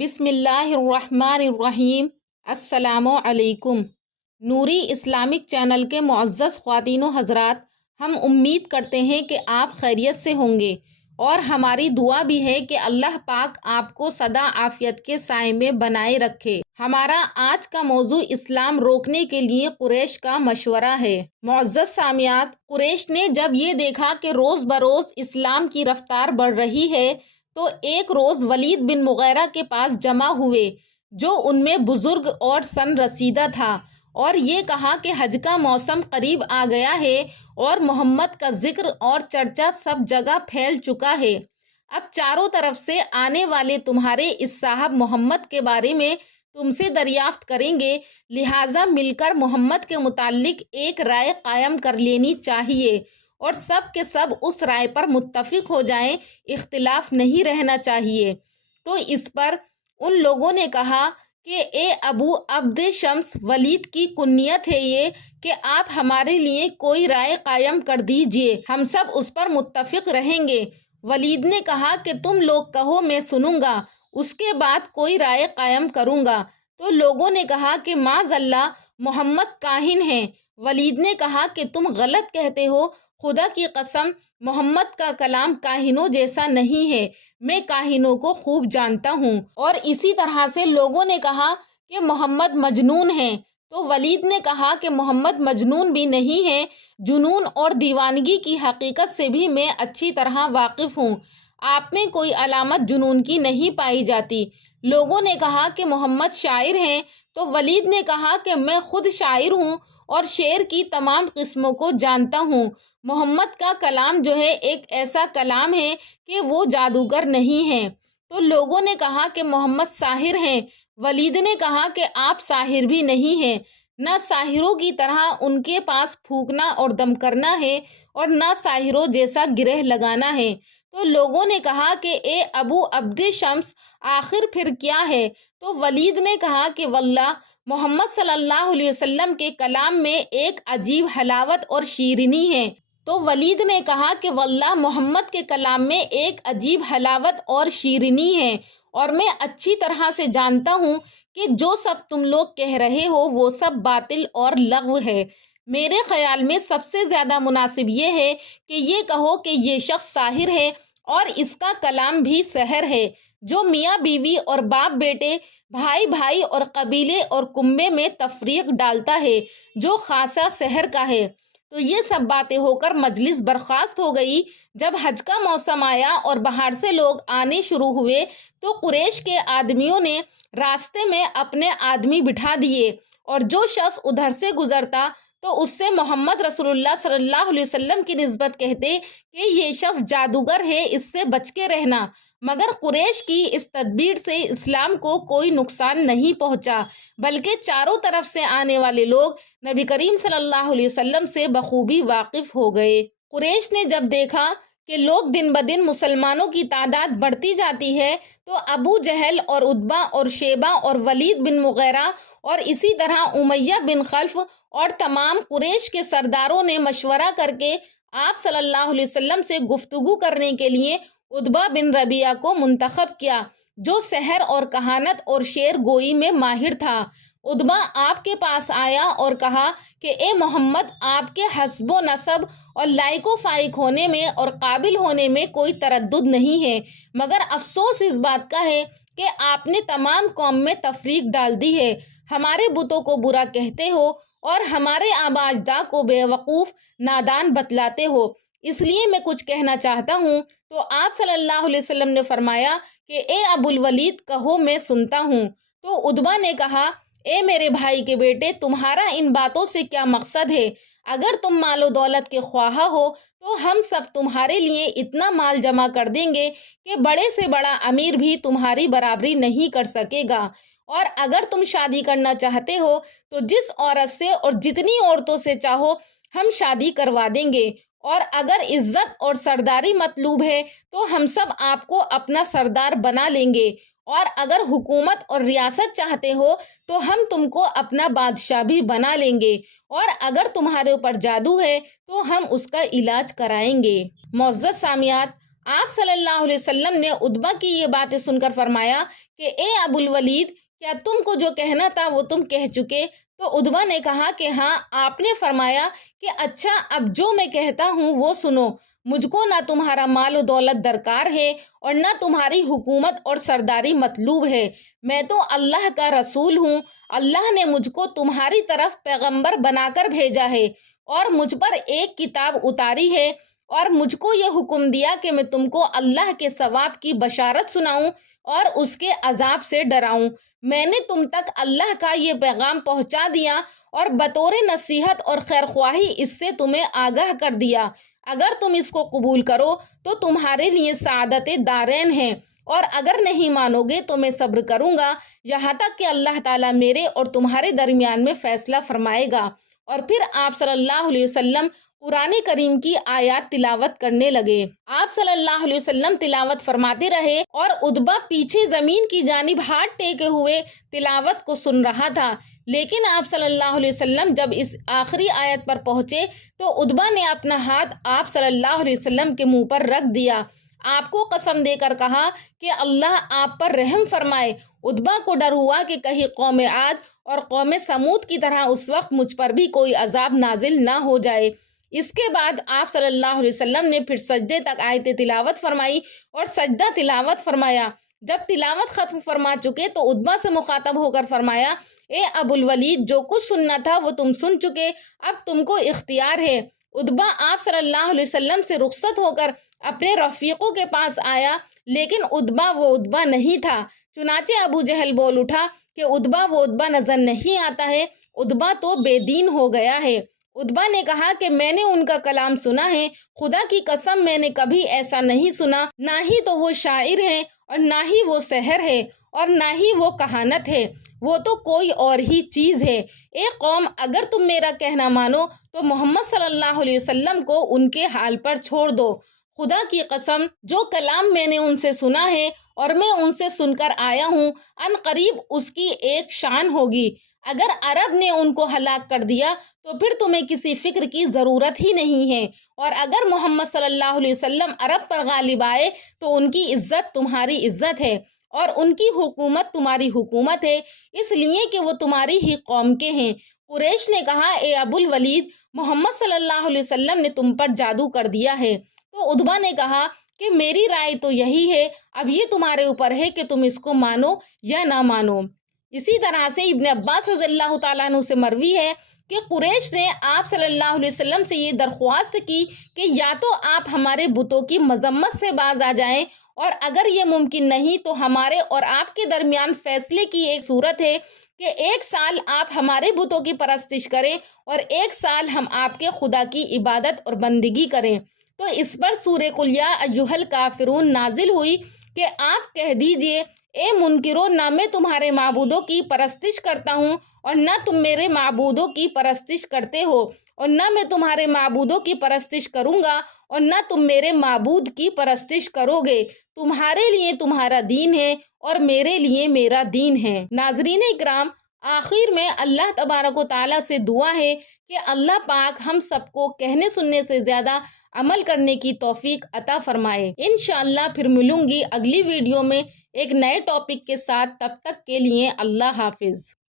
بسم اللہ الرحمن الرحیم۔ السلام علیکم۔ نوری اسلامک چینل کے معزز خواتین و حضرات، ہم امید کرتے ہیں کہ آپ خیریت سے ہوں گے اور ہماری دعا بھی ہے کہ اللہ پاک آپ کو سدا عافیت کے سائے میں بنائے رکھے۔ ہمارا آج کا موضوع اسلام روکنے کے لیے قریش کا مشورہ ہے۔ معزز سامعات، قریش نے جب یہ دیکھا کہ روز بروز اسلام کی رفتار بڑھ رہی ہے تو ایک روز ولید بن مغیرہ کے پاس جمع ہوئے، جو ان میں بزرگ اور سن رسیدہ تھا، اور یہ کہا کہ حج کا موسم قریب آ گیا ہے اور محمد کا ذکر اور چرچا سب جگہ پھیل چکا ہے۔ اب چاروں طرف سے آنے والے تمہارے اس صاحب محمد کے بارے میں تم سے دریافت کریں گے، لہٰذا مل کر محمد کے متعلق ایک رائے قائم کر لینی چاہیے اور سب کے سب اس رائے پر متفق ہو جائیں، اختلاف نہیں رہنا چاہیے۔ تو اس پر ان لوگوں نے کہا کہ اے ابو عبد شمس، ولید کی کنیت ہے یہ کہ آپ ہمارے لیے کوئی رائے قائم کر دیجئے، ہم سب اس پر متفق رہیں گے۔ ولید نے کہا کہ تم لوگ کہو، میں سنوں گا، اس کے بعد کوئی رائے قائم کروں گا۔ تو لوگوں نے کہا کہ معاذ اللہ، محمد کاہن ہیں۔ ولید نے کہا کہ تم غلط کہتے ہو، خدا کی قسم، محمد کا کلام کاہنوں جیسا نہیں ہے، میں کاہنوں کو خوب جانتا ہوں۔ اور اسی طرح سے لوگوں نے کہا کہ محمد مجنون ہیں۔ تو ولید نے کہا کہ محمد مجنون بھی نہیں ہے، جنون اور دیوانگی کی حقیقت سے بھی میں اچھی طرح واقف ہوں، آپ میں کوئی علامت جنون کی نہیں پائی جاتی۔ لوگوں نے کہا کہ محمد شاعر ہیں۔ تو ولید نے کہا کہ میں خود شاعر ہوں اور شعر کی تمام قسموں کو جانتا ہوں۔ محمد کا کلام جو ہے ایک ایسا کلام ہے کہ وہ جادوگر نہیں ہے۔ تو لوگوں نے کہا کہ محمد ساحر ہیں۔ ولید نے کہا کہ آپ ساحر بھی نہیں ہیں، نہ ساحروں کی طرح ان کے پاس پھونکنا اور دم کرنا ہے اور نہ ساحروں جیسا گرہ لگانا ہے۔ تو لوگوں نے کہا کہ اے ابو عبد شمس، آخر پھر کیا ہے؟ تو ولید نے کہا کہ واللہ، محمد صلی اللہ علیہ وسلم کے کلام میں ایک عجیب حلاوت اور شیرینی ہے۔ تو ولید نے کہا کہ واللہ، محمد کے کلام میں ایک عجیب حلاوت اور شیرینی ہے، اور میں اچھی طرح سے جانتا ہوں کہ جو سب تم لوگ کہہ رہے ہو وہ سب باطل اور لغو ہے۔ میرے خیال میں سب سے زیادہ مناسب یہ ہے کہ یہ کہو کہ یہ شخص ساحر ہے اور اس کا کلام بھی سحر ہے، جو میاں بیوی اور باپ بیٹے، بھائی بھائی اور قبیلے اور کنبے میں تفریق ڈالتا ہے، جو خاصا سحر کا ہے۔ تو یہ سب باتیں ہو کر مجلس برخاست ہو گئی۔ جب حج کا موسم آیا اور باہر سے لوگ آنے شروع ہوئے تو قریش کے آدمیوں نے راستے میں اپنے آدمی بٹھا دیے، اور جو شخص ادھر سے گزرتا تو اس سے محمد رسول اللہ صلی اللہ علیہ وسلم کی نسبت کہتے کہ یہ شخص جادوگر ہے، اس سے بچ کے رہنا۔ مگر قریش کی اس تدبیر سے اسلام کو کوئی نقصان نہیں پہنچا، بلکہ چاروں طرف سے آنے والے لوگ نبی کریم صلی اللہ علیہ وسلم سے بخوبی واقف ہو گئے۔ قریش نے جب دیکھا کہ لوگ دن بدن مسلمانوں کی تعداد بڑھتی جاتی ہے تو ابو جہل اور عتبہ اور شیبہ اور ولید بن مغیرہ اور اسی طرح امیہ بن خلف اور تمام قریش کے سرداروں نے مشورہ کر کے آپ صلی اللہ علیہ وسلم سے گفتگو کرنے کے لیے عتبہ بن ربیعہ کو منتخب کیا، جو سحر اور کہانت اور شعر گوئی میں ماہر تھا۔ عتبہ آپ کے پاس آیا اور کہا کہ اے محمد، آپ کے حسب و نسب اور لائق و فائق ہونے میں اور قابل ہونے میں کوئی تردد نہیں ہے، مگر افسوس اس بات کا ہے کہ آپ نے تمام قوم میں تفریق ڈال دی ہے، ہمارے بتوں کو برا کہتے ہو اور ہمارے آباء اجداد کو بے وقوف نادان بتلاتے ہو، اس لیے میں کچھ کہنا چاہتا ہوں۔ تو آپ صلی اللہ علیہ وسلم نے فرمایا کہ اے ابو الولید، کہو، میں سنتا ہوں۔ تو عتبہ نے کہا، اے میرے بھائی کے بیٹے، تمہارا ان باتوں سے کیا مقصد ہے؟ اگر تم مال و دولت کے خواہاں ہو تو ہم سب تمہارے لیے اتنا مال جمع کر دیں گے کہ بڑے سے بڑا امیر بھی تمہاری برابری نہیں کر سکے گا، اور اگر تم شادی کرنا چاہتے ہو تو جس عورت سے اور جتنی عورتوں سے چاہو ہم شادی کروا دیں گے، اور اگر عزت اور سرداری مطلوب ہے تو ہم سب آپ کو اپنا سردار بنا لیں گے، اور اگر حکومت اور ریاست چاہتے ہو تو ہم تم کو اپنا بادشاہ بھی بنا لیں گے، اور اگر تمہارے اوپر جادو ہے تو ہم اس کا علاج کرائیں گے۔ معزز سامعات، آپ صلی اللہ علیہ وسلم نے عتبہ کی یہ باتیں سن کر فرمایا کہ اے ابو الولید، کیا تم کو جو کہنا تھا وہ تم کہہ چکے؟ تو عتبہ نے کہا کہ ہاں، آپ نے فرمایا کہ اچھا، اب جو میں کہتا ہوں وہ سنو۔ مجھ کو نہ تمہارا مال و دولت درکار ہے اور نہ تمہاری حکومت اور سرداری مطلوب ہے۔ میں تو اللہ کا رسول ہوں۔ اللہ نے مجھ کو تمہاری طرف پیغمبر بنا کر بھیجا ہے اور مجھ پر ایک کتاب اتاری ہے، اور مجھ کو یہ حکم دیا کہ میں تم کو اللہ کے ثواب کی بشارت سناؤں اور اس کے عذاب سے ڈراؤں۔ میں نے تم تک اللہ کا یہ پیغام پہنچا دیا اور بطور نصیحت اور خیرخواہی اس سے تمہیں آگاہ کر دیا۔ اگر تم اس کو قبول کرو تو تمہارے لیے سعادت دارین ہے، اور اگر نہیں مانو گے تو میں صبر کروں گا یہاں تک کہ اللہ تعالیٰ میرے اور تمہارے درمیان میں فیصلہ فرمائے گا۔ اور پھر آپ صلی اللہ علیہ وسلم قرآن کریم کی آیات تلاوت کرنے لگے۔ آپ صلی اللہ علیہ وسلم تلاوت فرماتے رہے اور عتبہ پیچھے زمین کی جانب ہاتھ ٹیکے ہوئے تلاوت کو سن رہا تھا۔ لیکن آپ صلی اللہ علیہ وسلم جب اس آخری آیت پر پہنچے تو عتبہ نے اپنا ہاتھ آپ صلی اللہ علیہ وسلم کے منہ پر رکھ دیا۔ آپ کو قسم دے کر کہا کہ اللہ آپ پر رحم فرمائے۔ عتبہ کو ڈر ہوا کہ کہیں قوم عاد اور قوم سمود کی طرح اس وقت مجھ پر بھی کوئی عذاب نازل نہ ہو جائے۔ اس کے بعد آپ صلی اللہ علیہ وسلم نے پھر سجدے تک آیت تلاوت فرمائی اور سجدہ تلاوت فرمایا۔ جب تلاوت ختم فرما چکے تو عتبہ سے مخاطب ہو کر فرمایا، اے ابو الولید، جو کچھ سننا تھا وہ تم سن چکے، اب تم کو اختیار ہے۔ عتبہ آپ صلی اللہ علیہ وسلم سے رخصت ہو کر اپنے رفیقوں کے پاس آیا، لیکن عتبہ وہ عتبہ نہیں تھا۔ چنانچہ ابو جہل بول اٹھا کہ عتبہ وہ عتبہ نظر نہیں آتا ہے، عتبہ تو بے دین ہو گیا ہے۔ عتبہ نے کہا کہ میں نے ان کا کلام سنا ہے، خدا کی قسم میں نے کبھی ایسا نہیں سنا، نہ ہی تو وہ شاعر ہے اور نہ ہی وہ سحر ہے اور نہ ہی وہ کہانت ہے، وہ تو کوئی اور ہی چیز ہے۔ اے قوم، اگر تم میرا کہنا مانو تو محمد صلی اللہ علیہ وسلم کو ان کے حال پر چھوڑ دو۔ خدا کی قسم، جو کلام میں نے ان سے سنا ہے اور میں ان سے سن کر آیا ہوں، ان قریب اس کی ایک شان ہوگی۔ اگر عرب نے ان کو ہلاک کر دیا تو پھر تمہیں کسی فکر کی ضرورت ہی نہیں ہے، اور اگر محمد صلی اللہ علیہ وسلم عرب پر غالب آئے تو ان کی عزت تمہاری عزت ہے اور ان کی حکومت تمہاری حکومت ہے، اس لیے کہ وہ تمہاری ہی قوم کے ہیں۔ قریش نے کہا، اے ابو الولید، محمد صلی اللہ علیہ وسلم نے تم پر جادو کر دیا ہے۔ تو عتبہ نے کہا کہ میری رائے تو یہی ہے، اب یہ تمہارے اوپر ہے کہ تم اس کو مانو یا نہ مانو۔ اسی طرح سے ابن عباس رضی اللہ تعالیٰ عنہ سے مروی ہے کہ قریش نے آپ صلی اللہ علیہ وسلم سے یہ درخواست کی کہ یا تو آپ ہمارے بتوں کی مذمت سے باز آ جائیں، اور اگر یہ ممکن نہیں تو ہمارے اور آپ کے درمیان فیصلے کی ایک صورت ہے کہ 1 سال آپ ہمارے بتوں کی پرستش کریں اور 1 سال ہم آپ کے خدا کی عبادت اور بندگی کریں۔ تو اس پر سورہ قل یا ایھا الکافرون نازل ہوئی کہ آپ کہہ دیجئے، اے منکرو، نہ میں تمہارے معبودوں کی پرستش کرتا ہوں اور نہ تم میرے معبودوں کی پرستش کرتے ہو، اور نہ میں تمہارے معبودوں کی پرستش کروں گا اور نہ تم میرے معبود کی پرستش کرو گے۔ تمہارے لیے تمہارا دین ہے اور میرے لیے میرا دین ہے۔ ناظرین اکرام، آخر میں اللہ تبارک و تعالیٰ سے دعا ہے کہ اللہ پاک ہم سب کو کہنے سننے سے زیادہ عمل کرنے کی توفیق عطا فرمائے۔ انشاءاللہ پھر ملوں گی اگلی ویڈیو میں ایک نئے ٹاپک کے ساتھ، تب تک کے لیے اللہ حافظ۔